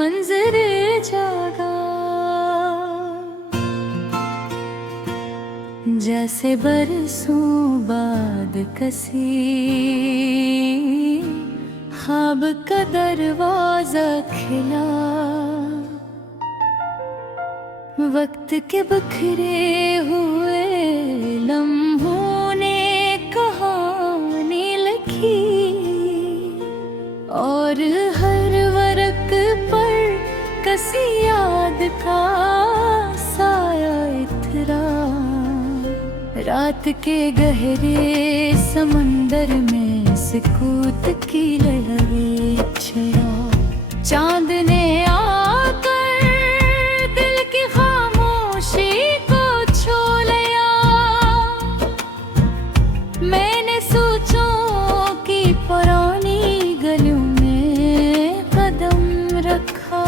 मंजर जागा। जैसे बरसों बाद कसी ख्वाब का दरवाजा खिला, वक्त के बिखरे हुए लम्हों ने कहानी लिखी, और हर वरक पर कसी याद का साया इतरा। रात के गहरे समंदर में सुकूत की लहरें छड़ा, चांद ने आकर दिल की खामोशी को छू लिया। मैंने सोचों की पुरानी गलियों में कदम रखा,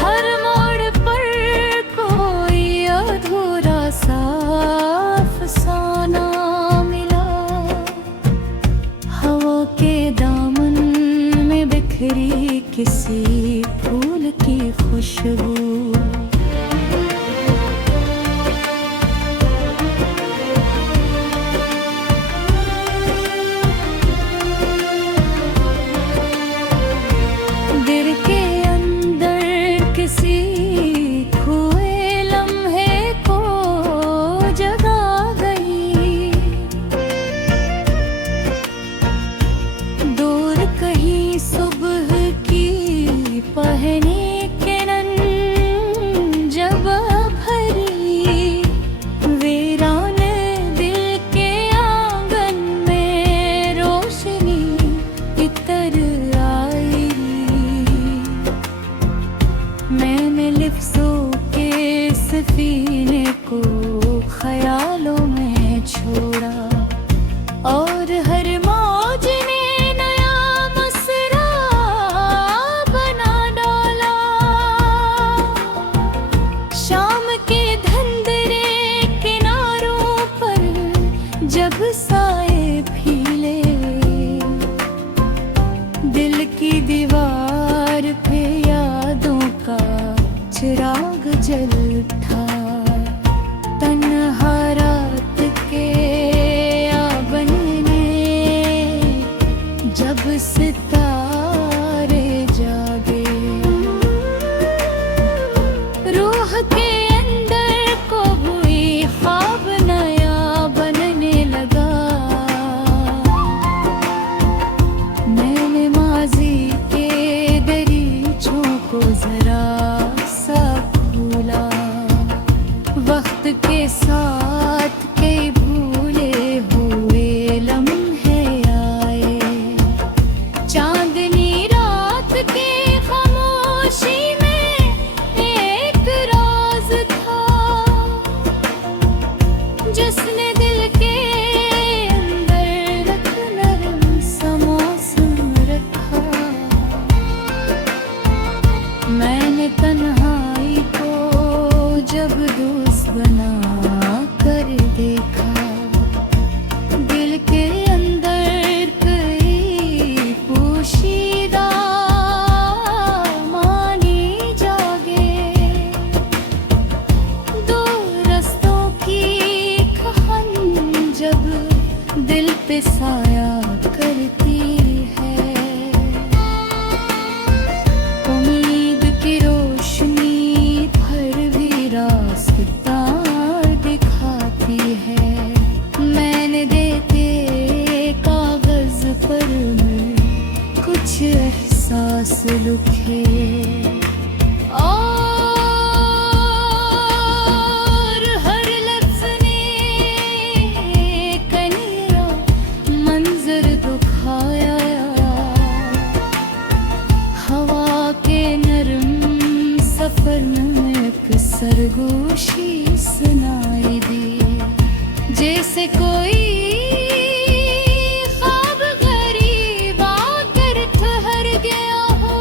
हर मोड़ पर कोई अधूरा सा अफसाना मिला। हवा के दामन में बिखरी किसी फूल की खुशबू, दिल के अंदर किसी खोए लम्हे को जगा गई। दूर कहीं सुबह की पहनी किरण जब भरी, वीरान दिल के आंगन में रोशनी इतर आई। मैंने लिफ्ज़ों के सफीने को ख्यालों में छोड़ा, और हर मौज ने नया मसरा बना डाला। शाम के धंधरे किनारों पर जब साए फीले, दिल की दीवार पे यादों का चिराग जल उठा। तन्हा रात के आंगन में जब सितारे जागे, रूह के अंदर को हुई ख्वाब नया बनने लगा। मैंने माजी के दरीचों को जरा सा खोला, वक्त के साथ कई भूले हुए लम्हे आए। चांदनी रात के खामोशी में एक राज था, जिसने दिल के अंदर रख नरम सा मौसम रखा। मैंने तन्हाई को जब दोस्त बना कर देखा, दिल के अंदर कई पोशीदा मानी जागे। दो रस्तों की कहन जब दिल पे साया करती है, उम्मीद की रोशनी भर भी रास्ता दिखाती है। मैंने देते कागज पर कुछ एहसास लिखे, और हर लफ्ज़ ने कनिया मंजर दुखाया। हवा के नरम सफर में एक सरगोशी सुनाई दी, जैसे कोई ख्वाब गरीब आकर ठहर गया हो।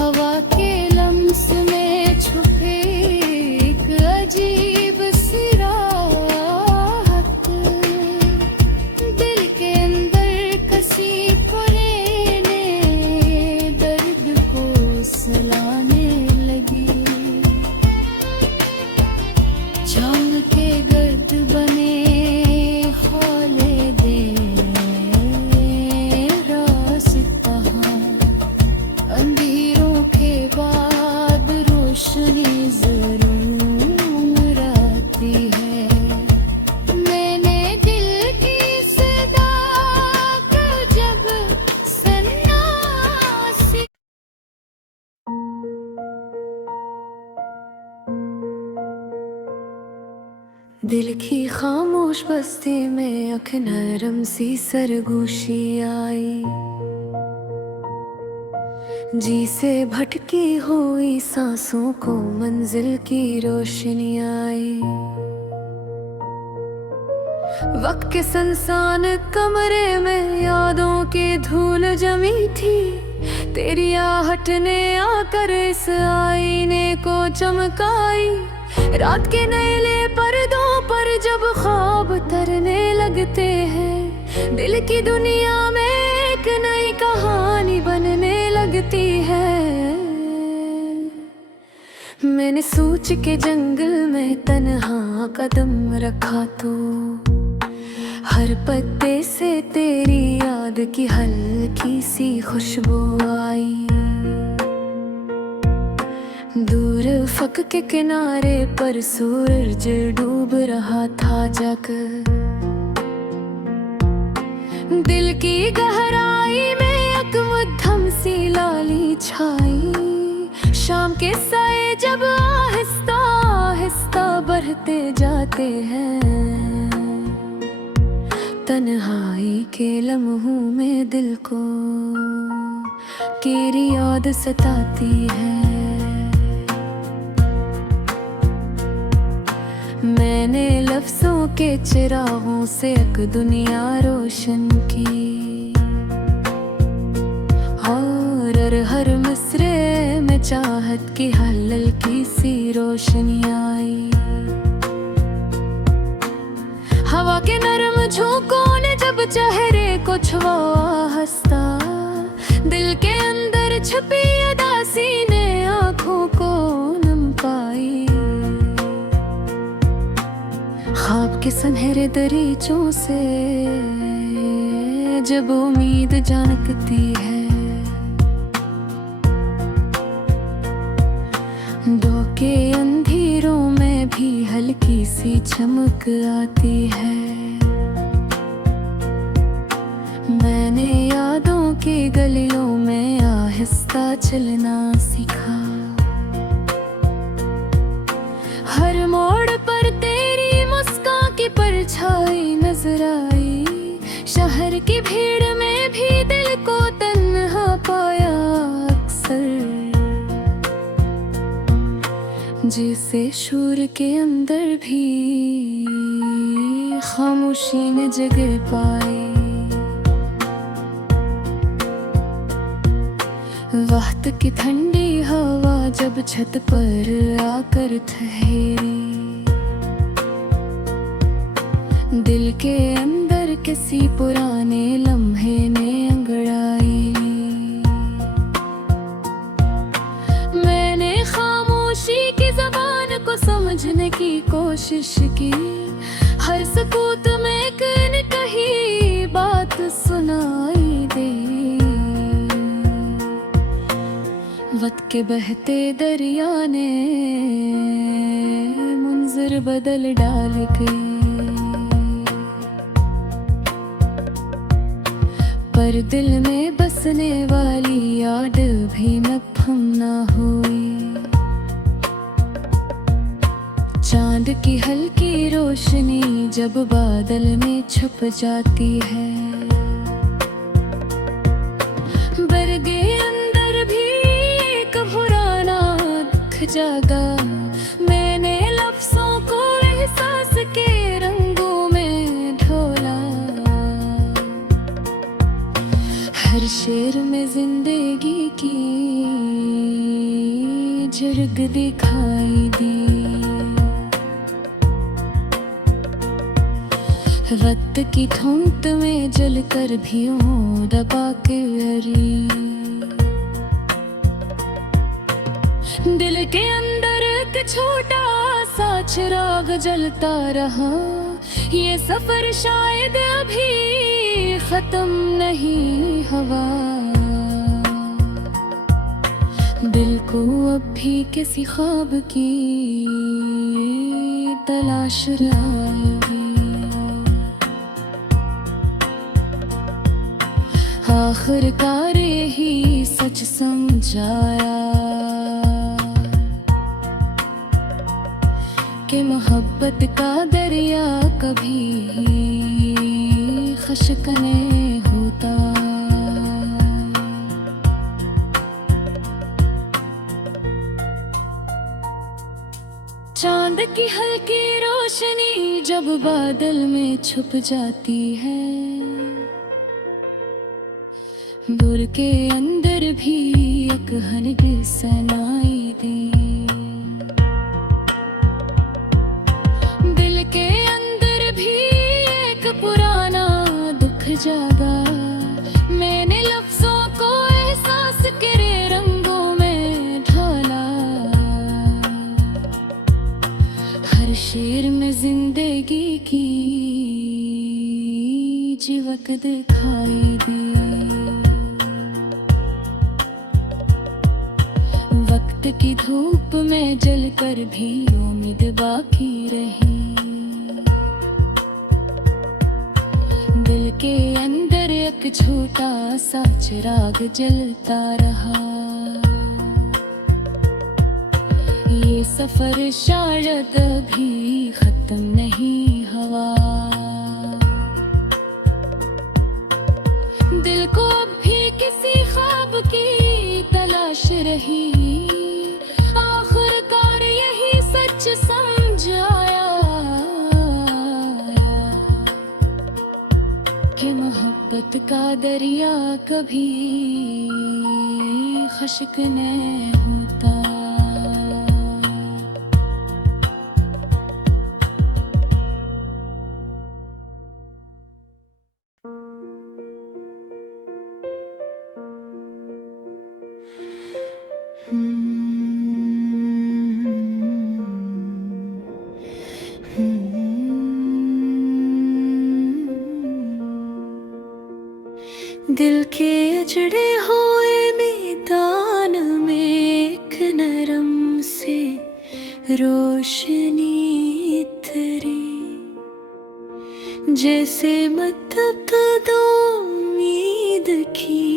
हवा के लम्स में छुपे एक अजीब सी राहत, दिल के अंदर कसी पुराने दर्द को सलाने लगी। चांद के गर्द बने हौले दे रास्ता, अंधेरों के बाद रोशनी जरूर आती है। मैंने दिल की सदा को जब सन्नासी दिल की खामोश बस्ती में अख नरम सी सरगोशी आई, जी से भटकी हुई सांसों को मंजिल की रोशनी आई। वक्त के सुनसान कमरे में यादों की धूल जमी थी, तेरी आहट ने आकर इस आईने को चमकाई। रात के नैले पर्दों पर जब ख्वाब तरने लगते हैं, दिल की दुनिया में एक नई कहानी बनने लगती है। मैंने सोच के जंगल में तन्हा कदम रखा तो हर पत्ते से तेरी याद की हल्की सी खुशबू आई। दूर फक के किनारे पर सूरज डूब रहा था जाकर, दिल की गहराई में एक मध्यम सी लाली छाई। शाम के साए जब आहिस्ता आहिस्ता बढ़ते जाते हैं, तन्हाई के लम्हों में दिल को तेरी याद सताती है। मैंने लफ्जों के चिरागों से एक दुनिया रोशन की, और हर मिसरे में चाहत की हल्की सी रोशनी आई। हवा के नरम झोंकों ने जब चेहरे को छुआ हंसता, दिल के अंदर छुपी उदासी ने आँखों को नम पाई। ख्वाब के सुनहरे दरीचों से जब उम्मीद जानकती है, दो के अंधेरों में भी हल्की सी चमक आती है। मैंने यादों की गलियों में आहिस्ता चलना सीखा, हर मोड़ पर तेरी मुस्कान की परछाई नजर आई। शहर की भीड़ में भी दिल को तन्हा पाया अक्सर, जिसे शोर के अंदर भी खामोशी ने जगह पाई। वक्त की ठंडी हवा जब छत पर आकर ठहरी, दिल के अंदर किसी पुराने लम्हे ने अंगड़ाई। मैंने खामोशी की ज़बान को समझने की कोशिश की, हर सुकूत में एक न कही बात सुनाई दे। वक्त के बहते दरिया ने मंजर बदल डाल के, पर दिल में बसने वाली याद भी मफहम ना हुई। चांद की हल्की रोशनी जब बादल में छुप जाती है, बरगे अंदर भी एक पुराना दुख जागा। मैंने लफ्जों को एहसास के रंगों में ढोला, हर शेर में जिंदगी की बुजुर्ग दिखाई दी। वक्त की धुंध में जलकर भी दबा के हरी। दिल के अंदर एक छोटा सा चिराग जलता रहा। ये सफर शायद अभी खत्म नहीं हुआ। दिल को अब भी किसी ख्वाब की तलाश रही। आखिरकार यही सच समझाया कि मोहब्बत का दरिया कभी खश्क नहीं होता। चांद की हल्की रोशनी जब बादल में छुप जाती है, दूर के अंदर भी एक हनग सुनाई दी। दिल के अंदर भी एक पुराना दुख जागा। मैंने लफ्जों को एहसास के रंगों में ढाला। हर शेर में जिंदगी की झलक दिखाई दी। वक्त की धूप में जलकर भी उम्मीद बाकी रही। दिल के अंदर एक छोटा सा चिराग जलता रहा। ये सफर शायद भी खत्म नहीं हुआ। दिल को अब भी किसी ख्वाब की तलाश रही। आखिरकार यही सच समझ आया कि मोहब्बत का दरिया कभी खश्क नहीं होता। दिल के अजड़े हुए मैदान में एक नरम से रोशनी इतरी। जैसे मतलब दो उम्मीद की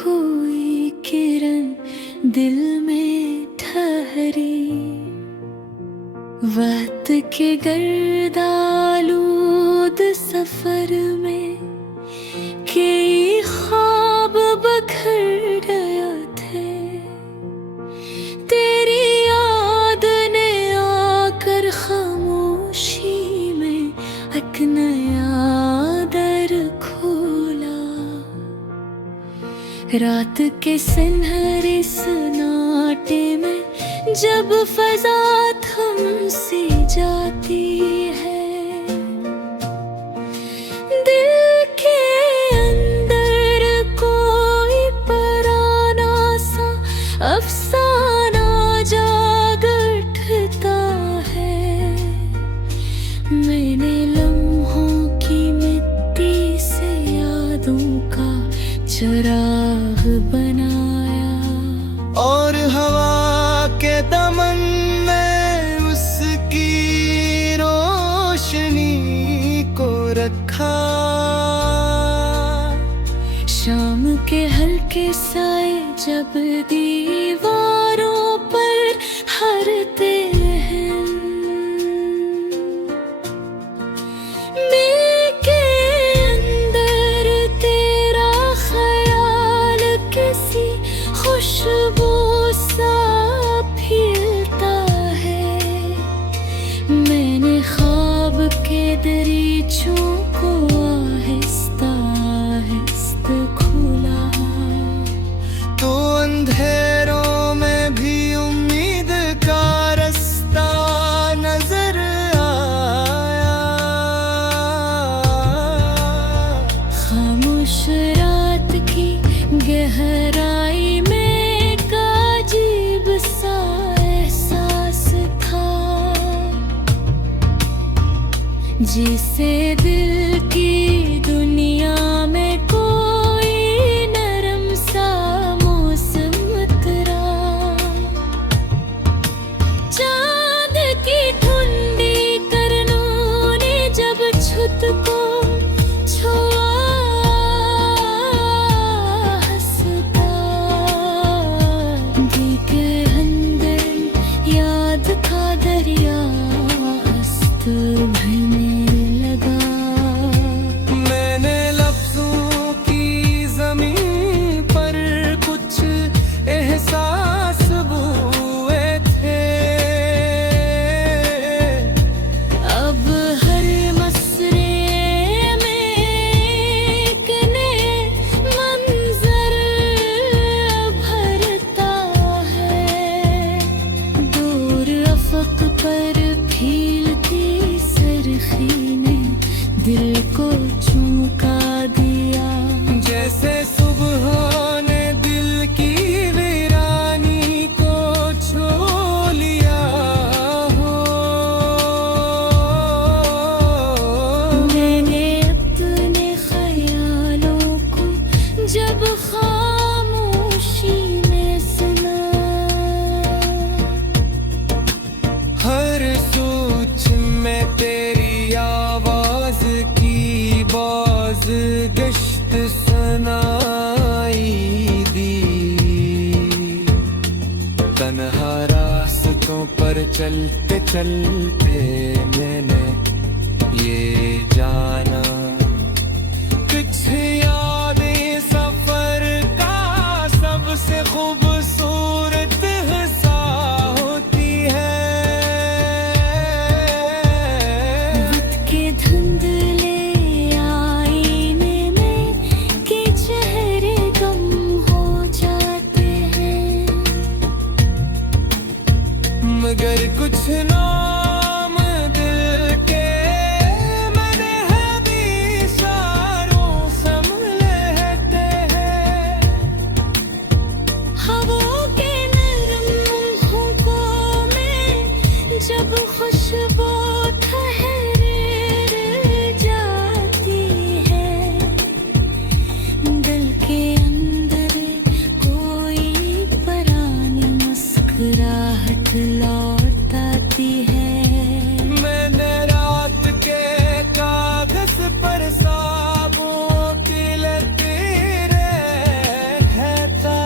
कोई किरण दिल में ठहरी। वक्त के गर्दालूद सफर में कई ख्वाब बखर गया थे। तेरी याद ने आकर खामोशी में एक नया दर खोला। रात के सुनहरे सन्नाटे में जब फजा थम सी जाती है। अफसाना जाग उठता है। मैंने लम्हों की मिट्टी से यादों का चिराग बनाया। और हवा के दमन में उसकी रोशनी को रखा। शाम के हल्के साए जब दीवारों पर हरते हैं। दिल के अंदर तेरा ख्याल किसी खुशबू सा फैलता है। मैंने ख्वाब के दरीचों को आहिस्ता आहिस्ता खोला। तो अंधेरों में भी उम्मीद जिसे दिल की दुनिया में कोई नरम सा मौसम उतरा, चांद की ठुंडी करनों ने जब छुत को छुआ, हंसता दिल के अंदर याद का दरिया अस्त भरने लगा। मैंने लफ्जों की जमीन पर कुछ एहसास बोए थे, अब हर मसरे में एक नए मंजर भरता है। दूर अफक पर फीलती सरखी ने दिल को चुमका दिया, जैसे सुबह ने दिल की वीरानी को छू लिया हो। मैंने अपने ख्यालों को जब खामोशी में सुना, हर सोच में तेरी आवाज की बाज गश्त सुनाई दी। तन्हा रास्तों पर चलते चलते मैंने ये जाना, कुछ यादें सफर का सबसे खूबसूरत हिस्सा होती है। वक्त के धुंधले आईने में के चेहरे गम हो जाते हैं, मगर कुछ नाम दिल के मैंने इशारों संभलते हैं। हवाओं के नरम होंठों में जब खुशबू ठहरे जाती है, दिल के अंदर कोई पुरानी मुस्कुराहट लौट आती है। मैंने रात के कागज पर साबों की लकीरें कहता,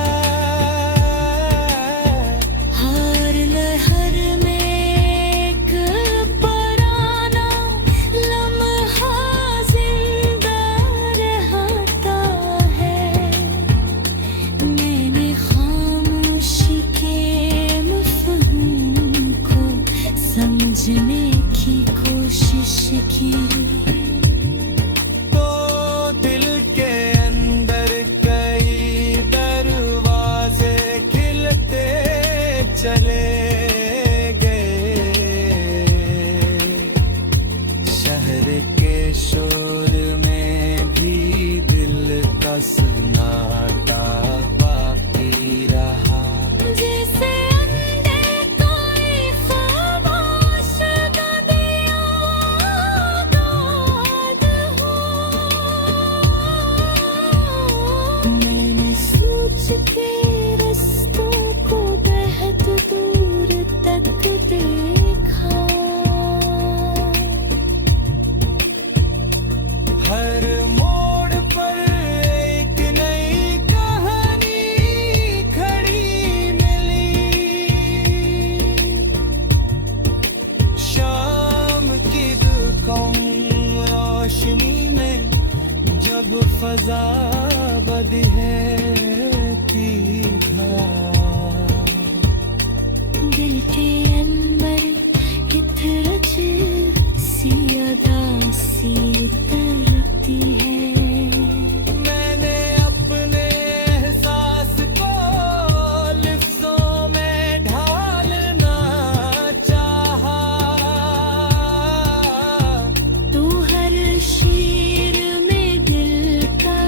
हर लहर में एक पुराना लम्हा जिंदा रहता है। मैंने खामोशी के मफ़हूम को समझने की कोशिश की, तो दिल के अंदर कई दरवाजे खिलते चले गए। शहर के शोर में भी दिल का सन्नाटा बाकी रहा। जैसे अंधे कोई खामोश नदियाँ आबाद हो। मैंने सोच के रास्तों को बहुत दूर तक देखा, हर मोड़ पर एक नई कहानी खड़ी मिली। शाम की दुकम रोशनी में जब फजा बदी है तीखा, दिल के अंदर इतरज सी अदासी तरती है। मैंने अपने एहसास को लफ्जों में ढालना चाहा, तू हर शेर में दिल का